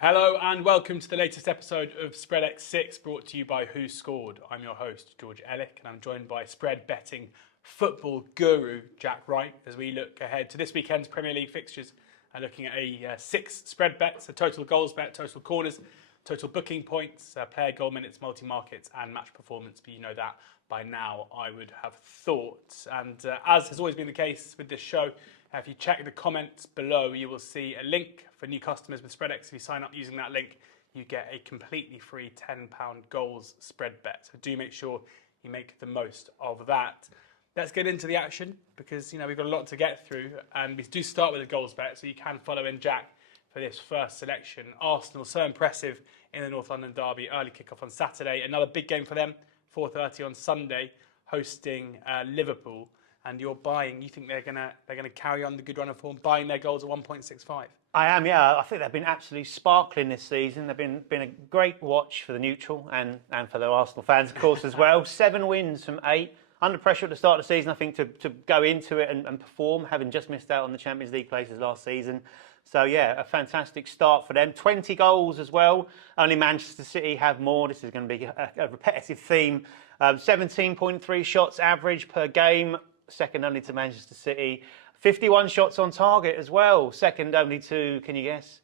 Hello and welcome to the latest episode of Spreadex Six, brought to you by WhoScored. I'm your host, George Elek, and I'm joined by spread betting football guru, Jack Wright, as we look ahead to this weekend's Premier League fixtures and looking at a 6 spread bets, a total goals bet, total corners, total booking points, player goal minutes, multi-markets and match performance. But you know that by now, I would have thought. And as has always been the case with this show, if you check the comments below, you will see a link for new customers with Spreadex. If you sign up using that link, you get a completely free £10 goals spread bet. So do make sure you make the most of that. Let's get into the action because we've got a lot to get through, and we do start with a goals bet, so you can follow in Jack for this first selection. Arsenal, so impressive in the North London derby, early kickoff on Saturday. Another big game for them, 4:30 on Sunday, hosting Liverpool. And you're buying, you think they're gonna carry on the good run of form, buying their goals at 1.65? I am, yeah. I think they've been absolutely sparkling this season. They've been a great watch for the neutral and for the Arsenal fans, of course, as well. 7 wins from 8. Under pressure at the start of the season, I think, to go into it and perform, having just missed out on the Champions League places last season. So, yeah, a fantastic start for them. 20 goals as well. Only Manchester City have more. This is going to be a repetitive theme. 17.3 shots average per game. Second only to Manchester City. 51 shots on target as well. Second only to, can you guess?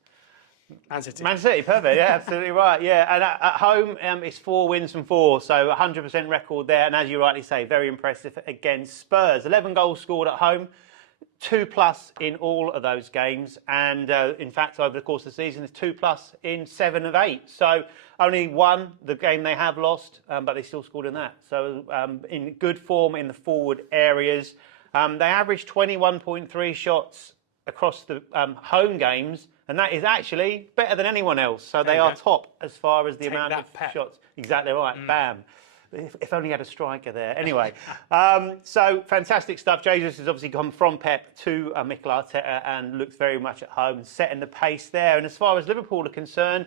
Man City. Man City, perfect. Yeah, absolutely right. Yeah, and at home, it's 4 wins from 4, so 100% record there. And as you rightly say, very impressive against Spurs. 11 goals scored at home, 2+ in all of those games. And in fact, over the course of the season, it's 2+ in 7 of 8. So only one, the game they have lost, but they still scored in that. So in good form in the forward areas. They averaged 21.3 shots across the home games, and that is actually better than anyone else. So they are top as far as the amount of shots. Exactly right. Bam. If only had a striker there. Anyway, so fantastic stuff. Jesus has obviously gone from Pep to Mikel Arteta and looks very much at home, setting the pace there. And as far as Liverpool are concerned,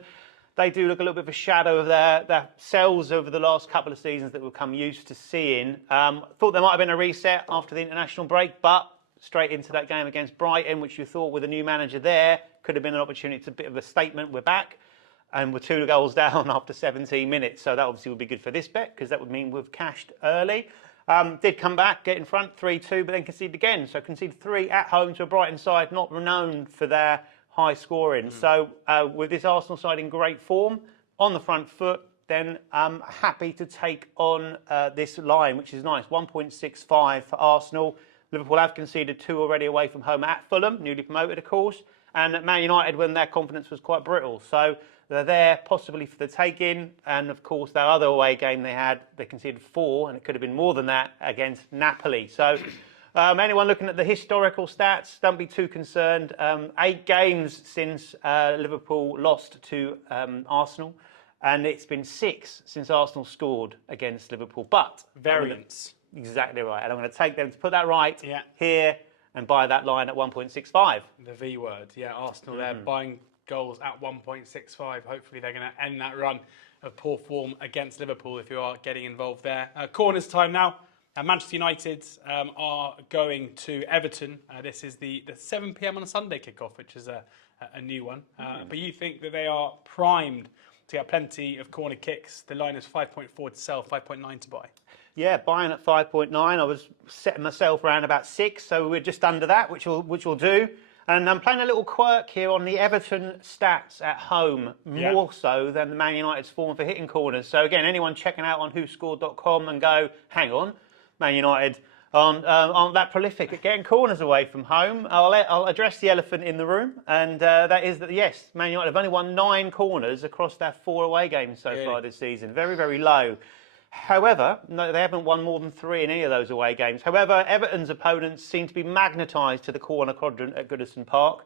they do look a little bit of a shadow of their selves over the last couple of seasons that we've come used to seeing. Thought there might have been a reset after the international break, but straight into that game against Brighton, which you thought with a new manager there could have been an opportunity. It's a bit of a statement. We're back. And we're 2 goals down after 17 minutes. So that obviously would be good for this bet because that would mean we've cashed early. Did come back, get in front 3-2, but then conceded again. So conceded 3 at home to a Brighton side not renowned for their high scoring. So with this Arsenal side in great form, on the front foot, then I'm happy to take on this line, which is nice. 1.65 for Arsenal. Liverpool have conceded 2 already away from home at Fulham, newly promoted, of course. And at Man United when their confidence was quite brittle. So they're there possibly for the taking. And of course, their other away game they conceded 4, and it could have been more than that against Napoli. So anyone looking at the historical stats, don't be too concerned. 8 games since Liverpool lost to Arsenal. And it's been 6 since Arsenal scored against Liverpool. But Variance. Exactly right. And I'm going to take them to put that right here and buy that line at 1.65. The V word. Yeah, Arsenal, they're buying goals at 1.65. Hopefully they're going to end that run of poor form against Liverpool if you are getting involved there. Corners time now. Manchester United are going to Everton. This is the 7 p.m. on a Sunday kickoff, which is a new one. But you think that they are primed to get plenty of corner kicks. The line is 5.4 to sell, 5.9 to buy. Yeah, buying at 5.9. I was setting myself around about 6, so we're just under that, which we'll do. And I'm playing a little quirk here on the Everton stats at home, more so than the Man United's form for hitting corners. So again, anyone checking out on WhoScored.com and go, hang on, Man United aren't that prolific at getting corners away from home. I'll address the elephant in the room, and that is that, yes, Man United have only won 9 corners across their 4 away games so far this season. Very, very low. However, no, they haven't won more than 3 in any of those away games. However, Everton's opponents seem to be magnetised to the corner quadrant at Goodison Park.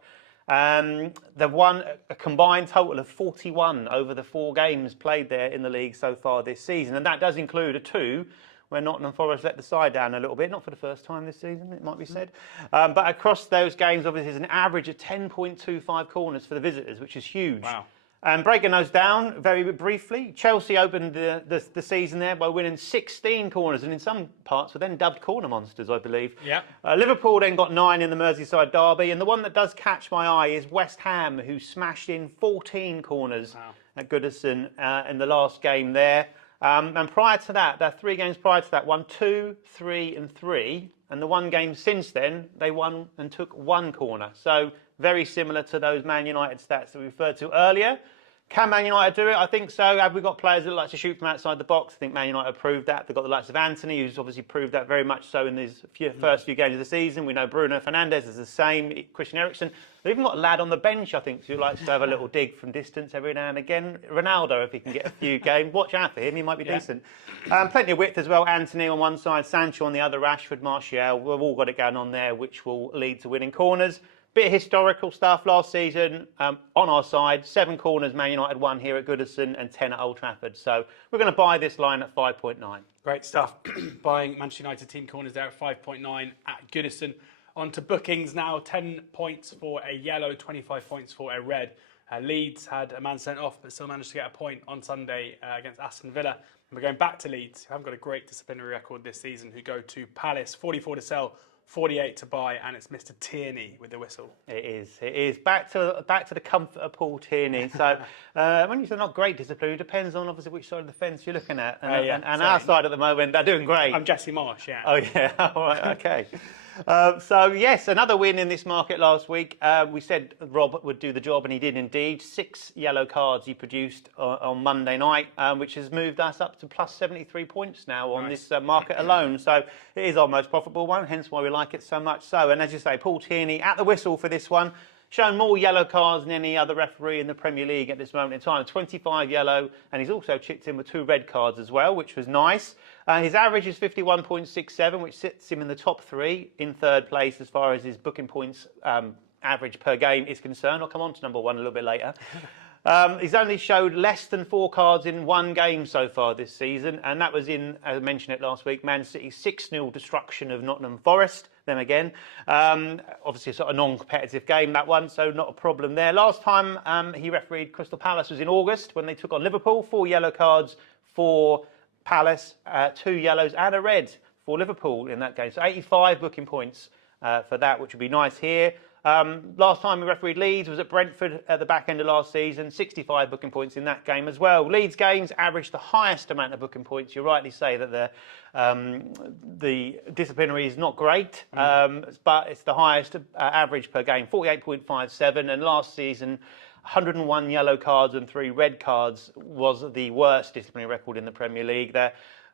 They've won a combined total of 41 over the 4 games played there in the league so far this season. And that does include a 2 where Nottingham Forest let the side down a little bit. Not for the first time this season, it might be said. But across those games, obviously, there's an average of 10.25 corners for the visitors, which is huge. Wow. And breaking those down very briefly, Chelsea opened the season there by winning 16 corners, and in some parts were then dubbed corner monsters, I believe. Yeah. Liverpool then got 9 in the Merseyside derby, and the one that does catch my eye is West Ham, who smashed in 14 corners at Goodison in the last game there. And prior to that, their 3 games prior to that, won 2, 3 and 3. And the 1 game since then, they won and took 1 corner. So very similar to those Man United stats that we referred to earlier. Can Man United do it? I think so. Have we got players that like to shoot from outside the box? I think Man United proved that. They've got the likes of Anthony, who's obviously proved that very much so in his first few games of the season. We know Bruno Fernandes is the same. Christian Eriksen. They've even got a lad on the bench, I think, who likes to have a little dig from distance every now and again. Ronaldo, if he can get a few games. Watch out for him. He might be decent. Plenty of width as well. Anthony on one side, Sancho on the other, Rashford, Martial. We've all got it going on there, which will lead to winning corners. Bit of historical stuff last season on our side. 7 corners Man United won here at Goodison and 10 at Old Trafford. So we're going to buy this line at 5.9. Great stuff. Buying Manchester United team corners there at 5.9 at Goodison. On to bookings now. 10 points for a yellow, 25 points for a red. Leeds had a man sent off but still managed to get a point on Sunday against Aston Villa. And we're going back to Leeds, who haven't got a great disciplinary record this season, who go to Palace, 44 to sell, 48 to buy, and it's Mr. Tierney with the whistle. It is. Back to the comfort of Paul Tierney. So when you say not great discipline, it depends on obviously which side of the fence you're looking at. And our side at the moment, they're doing great. I'm Jesse Marsh, yeah. Oh, yeah. All right, okay. So, yes, another win in this market last week. We said Rob would do the job, and he did indeed. 6 yellow cards he produced on Monday night, which has moved us up to plus 73 points now on this market alone. So it is our most profitable one, hence why we like it so much so. And as you say, Paul Tierney at the whistle for this one. Shown more yellow cards than any other referee in the Premier League at this moment in time. 25 yellow, and he's also chipped in with 2 red cards as well, which was nice. His average is 51.67, which sits him in the top 3 in 3rd place as far as his booking points average per game is concerned. I'll come on to number 1 a little bit later. He's only showed less than 4 cards in 1 game so far this season, and that was in, as I mentioned it last week, Man City's 6-0 destruction of Nottingham Forest. Them again. Obviously, a sort of non-competitive game, that one, so not a problem there. Last time he refereed Crystal Palace was in August when they took on Liverpool. 4 yellow cards for Palace, 2 yellows and a red for Liverpool in that game. So 85 booking points for that, which would be nice here. Last time we refereed Leeds was at Brentford at the back end of last season, 65 booking points in that game as well. Leeds games average the highest amount of booking points. You rightly say that the disciplinary is not great, but it's the highest average per game, 48.57. And last season, 101 yellow cards and 3 red cards was the worst disciplinary record in the Premier League there.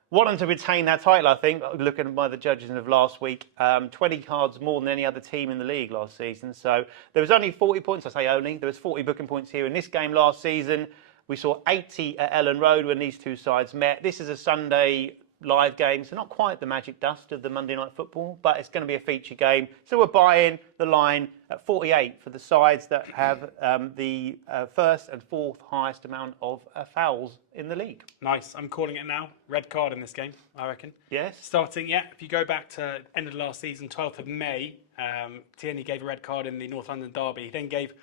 Wanting to retain that title, I think, looking by the judges of last week, 20 cards more than any other team in the league last season. So there was only 40 points, I say only, there was 40 booking points here in this game last season. We saw 80 at Ellen Road when these 2 sides met. This is a Sunday live game, so not quite the magic dust of the Monday Night Football, but it's going to be a feature game. So we're buying the line at 48 for the sides that have the 1st and 4th highest amount of fouls in the league. Nice. I'm calling it now. Red card in this game, I reckon. Yes. Starting, if you go back to end of last season, 12th of May, Tierney gave a red card in the North London derby. He then gave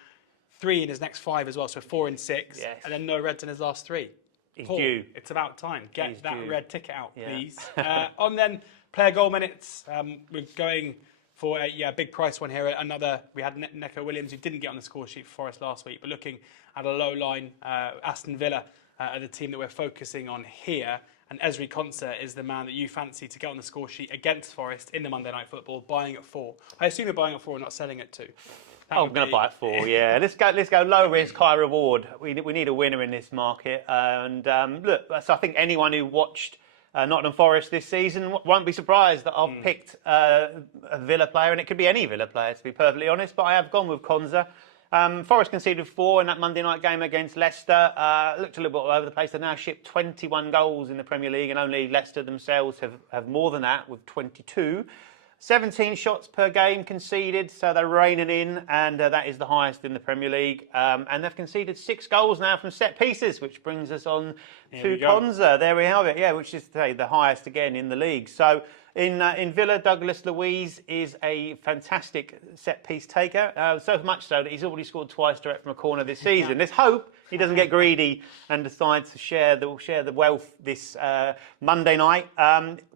3 in his next 5 as well, so 4 and 6, and then no reds in his last 3. He's Paul, due. it's about time. Get that red ticket out, please. On then player goal minutes. We're going for a big price one here. We had Neco Williams, who didn't get on the score sheet for Forest last week, but looking at a low line, Aston Villa are the team that we're focusing on here. And Ezri Konsa is the man that you fancy to get on the score sheet against Forest in the Monday Night Football, buying at 4. I assume you're buying at 4 and not selling at 2. I'm going to buy it 4, yeah. Let's go low risk, high reward. We need a winner in this market. And look, so I think anyone who watched Nottingham Forest this season won't be surprised that I've picked a Villa player, and it could be any Villa player, to be perfectly honest, but I have gone with Konsa. Forest conceded 4 in that Monday night game against Leicester. Looked a little bit all over the place. They've now shipped 21 goals in the Premier League, and only Leicester themselves have more than that with 22. 17 shots per game conceded, so they're reining in, and that is the highest in the Premier League. And they've conceded 6 goals now from set pieces, which brings us on to Konza. There we have it, yeah, which is the highest again in the league. So in Villa, Douglas Luiz is a fantastic set piece taker, so much so that he's already scored twice direct from a corner this season. Let's hope he doesn't get greedy and decide to share the wealth this Monday night.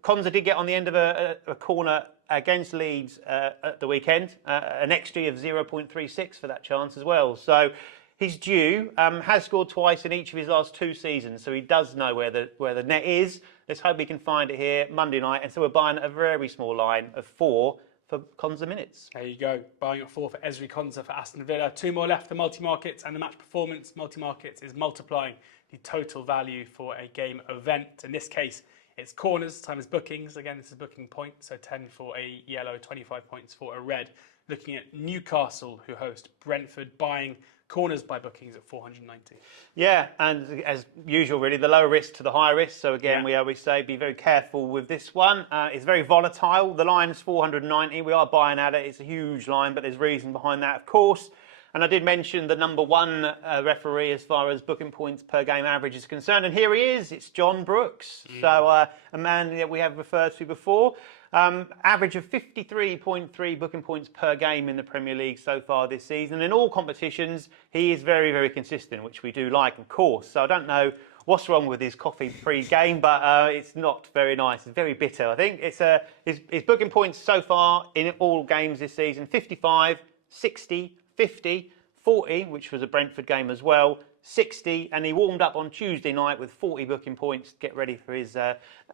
Konza did get on the end of a corner against Leeds at the weekend, an XG of 0.36 for that chance as well. So he's due, has scored twice in each of his last 2 seasons, so he does know where the net is. Let's hope he can find it here Monday night. And so we're buying a very small line of 4 for Konza minutes. There you go, buying at 4 for Ezri Konza for Aston Villa. 2 more left, the multi-markets and the match performance. Multi-markets is multiplying the total value for a game event. In this case, it's corners times bookings. Again, this is booking points, so 10 for a yellow, 25 points for a red. Looking at Newcastle, who host Brentford, buying corners by bookings at 490. Yeah, and as usual, really, the lower risk to the higher risk. So again, we always say be very careful with this one. It's very volatile. The line is 490. We are buying at it. It's a huge line, but there's reason behind that, of course. And I did mention the number 1 referee as far as booking points per game average is concerned. And here he is. It's John Brooks. So a man that we have referred to before. Average of 53.3 booking points per game in the Premier League so far this season. In all competitions, he is very consistent, which we do like, of course. So I don't know what's wrong with his coffee pre-game, but it's not very nice. It's very bitter, I think. It's his booking points so far in all games this season: 55, 60, 50, 40, which was a Brentford game as well, 60, and he warmed up on Tuesday night with 40 booking points to get ready for his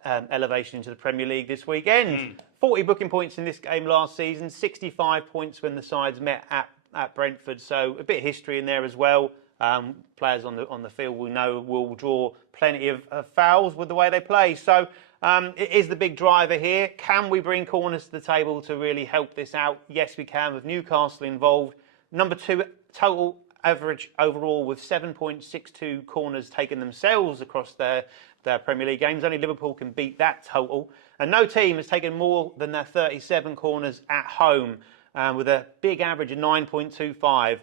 elevation into the Premier League this weekend. 40 booking points in this game last season, 65 points when the sides met at Brentford, so a bit of history in there as well. Players on the field we know will draw plenty of fouls with the way they play, so it is the big driver here. Can we bring corners to the table to really help this out? Yes, we can, with Newcastle involved. Number 2 total average overall, with 7.62 corners taken themselves across their Premier League games. Only Liverpool can beat that total. And no team has taken more than their 37 corners at home, with a big average of 9.25.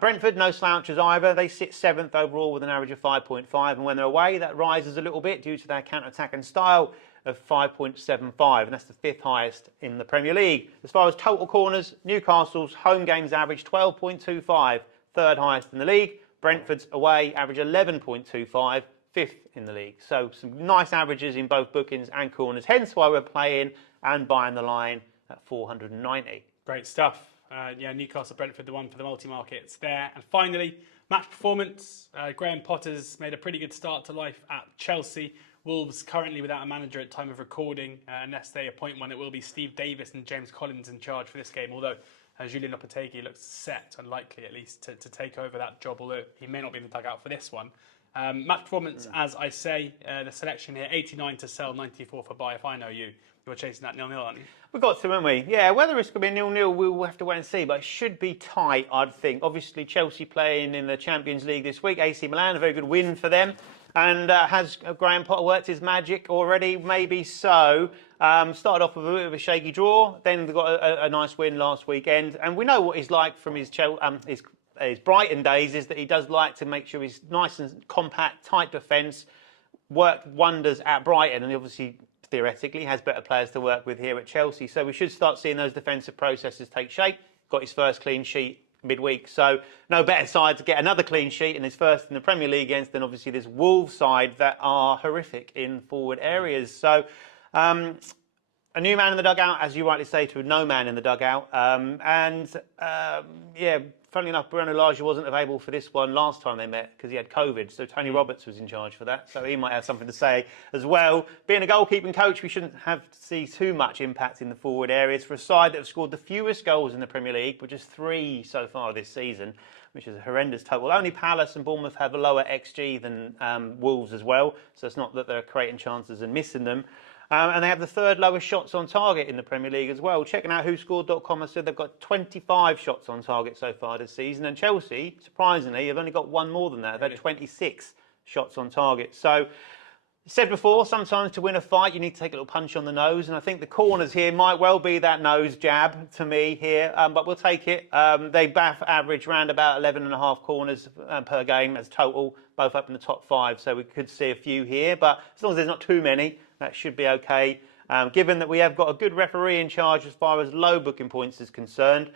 Brentford, no slouches either. They sit 7th overall with an average of 5.5. And when they're away, that rises a little bit due to their counter-attacking style of 5.75, and that's the 5th highest in the Premier League. As far as total corners, Newcastle's home games average 12.25, 3rd highest in the league. Brentford's away average 11.25, 5th in the league. So some nice averages in both bookings and corners, hence why we're playing and buying the line at 490. Great stuff. Newcastle, Brentford, the one for the multi-markets there. And finally, match performance. Graham Potter's made a pretty good start to life at Chelsea. Wolves currently without a manager at time of recording. Unless they appoint one, it will be Steve Davis and James Collins in charge for this game, although Julian Lopetegui looks set, unlikely at least, to take over that job, although he may not be in the dugout for this one. Match performance, as I say, the selection here, 89 to sell, 94 for buy. If I know you, you're chasing that 0-0, aren't you? We've got to, haven't we? Yeah, whether it's going to be 0-0, we'll have to wait and see, but it should be tight, I'd think. Obviously, Chelsea playing in the Champions League this week. AC Milan, a very good win for them. And has Graham Potter worked his magic already? Maybe so. Started off with a bit of a shaky draw, then they got a nice win last weekend. And we know what he's like from his Brighton days, is that he does like to make sure he's nice and compact, tight defence, worked wonders at Brighton, and he obviously theoretically has better players to work with here at Chelsea. So we should start seeing those defensive processes take shape. Got his first clean sheet midweek, so no better side to get another clean sheet in his first in the Premier League against than obviously this Wolves side that are horrific in forward areas. So a new man in the dugout, as you rightly say, to no man in the dugout. Funnily enough, Bruno Lage wasn't available for this one last time they met because he had COVID. So Tony Roberts was in charge for that. So he might have something to say as well. Being a goalkeeping coach, we shouldn't have to see too much impact in the forward areas for a side that have scored the fewest goals in the Premier League, which is 3 so far this season, which is a horrendous total. Only Palace and Bournemouth have a lower XG than Wolves as well. So it's not that they're creating chances and missing them. And they have the 3rd lowest shots on target in the Premier League as well. Checking out WhoScored.com, I said they've got 25 shots on target so far this season. And Chelsea, surprisingly, have only got 1 more than that. They've had 26 shots on target. So Said before, sometimes to win a fight, you need to take a little punch on the nose, and I think the corners here might well be that nose jab to me here, but we'll take it. They both average around about 11.5 corners per game as total, both up in the top 5, so we could see a few here, but as long as there's not too many, that should be okay. Given that we have got a good referee in charge as far as low booking points is concerned.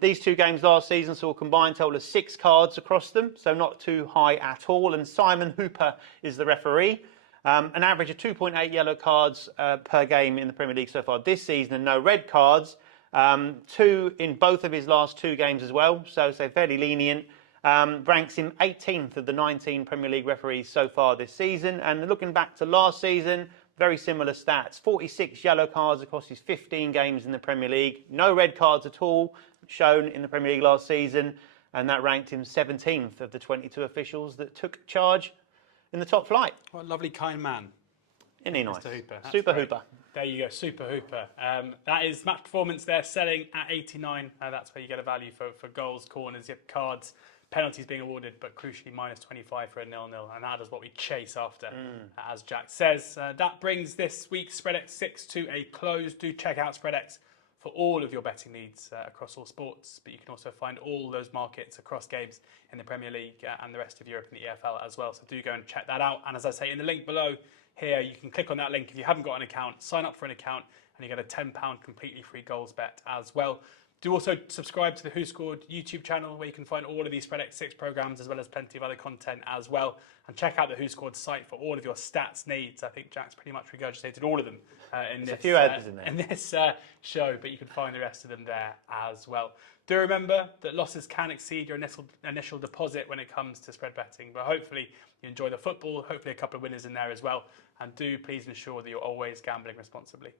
These 2 games last season saw a combined total of 6 cards across them, so not too high at all, and Simon Hooper is the referee. An average of 2.8 yellow cards per game in the Premier League so far this season, and no red cards. 2 in both of his last 2 games as well, so fairly lenient. Ranks him 18th of the 19 Premier League referees so far this season. And looking back to last season, very similar stats. 46 yellow cards across his 15 games in the Premier League. No red cards at all shown in the Premier League last season, and that ranked him 17th of the 22 officials that took charge in the top flight. What a lovely, kind man. Isn't he nice? Mr. Hooper. Super great. Hooper. There you go, Super Hooper. That is match performance there, selling at 89. That's where you get a value for goals, corners, cards, penalties being awarded, but crucially -25 for a 0-0. And that is what we chase after, as Jack says. That brings this week's Spreadex 6 to a close. Do check out Spreadex for all of your betting needs across all sports, but you can also find all those markets across games in the Premier League and the rest of Europe and the EFL as well. So do go and check that out. And as I say, in the link below here, you can click on that link if you haven't got an account, sign up for an account, and you get a £10 completely free goals bet as well. Do also subscribe to the Who Scored YouTube channel, where you can find all of these Spreadex 6 programs, as well as plenty of other content as well. And check out the Who Scored site for all of your stats needs. I think Jack's pretty much regurgitated all of them in this show, but you can find the rest of them there as well. Do remember that losses can exceed your initial deposit when it comes to spread betting, but hopefully you enjoy the football, hopefully a couple of winners in there as well. And do please ensure that you're always gambling responsibly.